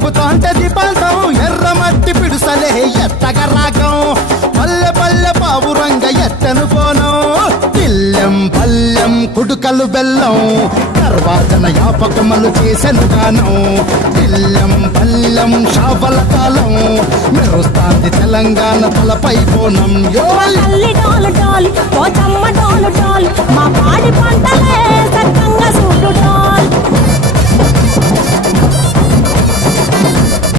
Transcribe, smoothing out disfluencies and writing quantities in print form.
వెలుగుతాంటే దీపాంతం ఎర్రమట్టి పిడుసలే ఎత్తగ రాగం పల్లె పల్లె పావురంగ ఎత్తను పోనం పిల్లెం పల్లెం కుడుకలు బెల్లం తర్వాతన యాపకమలు చేసెను గానం పిల్లెం పల్లెం షావల కాలం మెరుస్తాంది తెలంగాణ తలపై పోనం తల్లి డోలు డోలు ఓ తమ్మ డోలు డోలు మా పాడి పంటలే